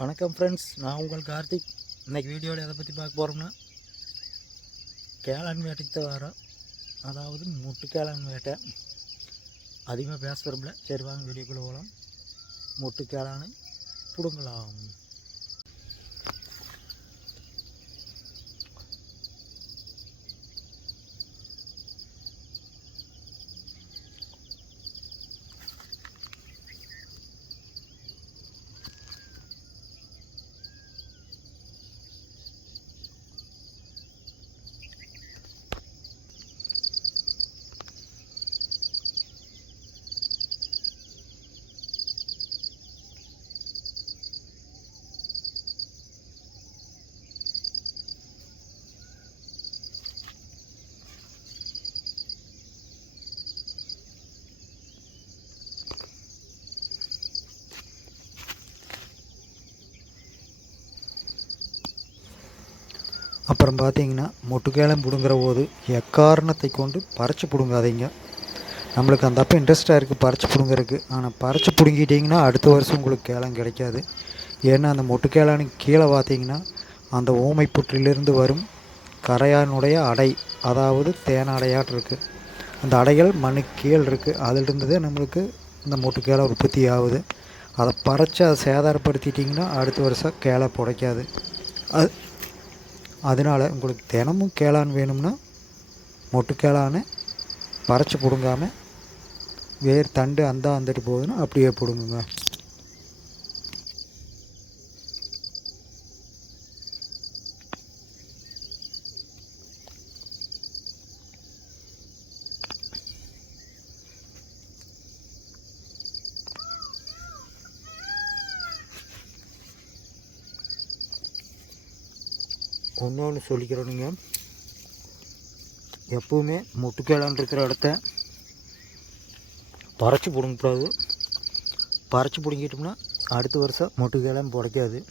வணக்கம் ஃப்ரெண்ட்ஸ் நான் உங்கள் கார்த்திக். இன்றைக்கி வீடியோவில் எதை பற்றி பார்க்க போகிறோம்னா கேளான் வேட்டைக்கு தான் வரோம் அதாவது முட்டு கேளான் வேட்டை. அதிகமாக பேச விரும்பல. சரி வாங்க வீடியோக்குள்ளே போகலாம் முட்டு கேளானை பிடுங்கலாம். அப்புறம் பார்த்தீங்கன்னா முட்டுக்கேளம் பிடுங்குற போது எக்காரணத்தை கொண்டு பறித்து பிடுங்காதீங்க. நம்மளுக்கு அந்த அப்போ இன்ட்ரெஸ்ட்டாக இருக்குது பறித்து பிடுங்குறதுக்கு. ஆனால் பறித்து பிடுங்கிட்டிங்கன்னா அடுத்த வருஷம் உங்களுக்கு கேளம் கிடைக்காது. ஏன்னா அந்த முட்டுக்கேளானுக்கு கீழே பார்த்தீங்கன்னா அந்த ஊமை புற்றிலிருந்து வரும் கரையானுடைய அடை அதாவது தேனாடையாட்டு இருக்குது அந்த அடைகள் மண்ணுக்கு கீழே இருக்குது அதிலிருந்து நம்மளுக்கு இந்த முட்டுக்கேளை உற்பத்தி ஆகுது. அதை பறித்து அதை சேதாரப்படுத்திட்டிங்கன்னா அடுத்த வருஷம் கேளை புடைக்காது. அது அதனால் உங்களுக்கு தினமும் கேளான் வேணும்னா மொட்டு கேளானை பறச்சு பிடுங்காம வேர் தண்டு அந்த அந்தட்டு போகுதுன்னா அப்படியே பிடுங்குங்க. ஒன்று ஒன்று சொல்லிக்கிறோனுங்க. எப்பவுமே முட்டுக்கேளான் இருக்கிற இடத்த பறச்சு பிடுங்கக்கூடாது. பறச்சு பிடுங்கிட்டோம்னா அடுத்த வருஷம் முட்டுக்கேளான் புடைக்காது.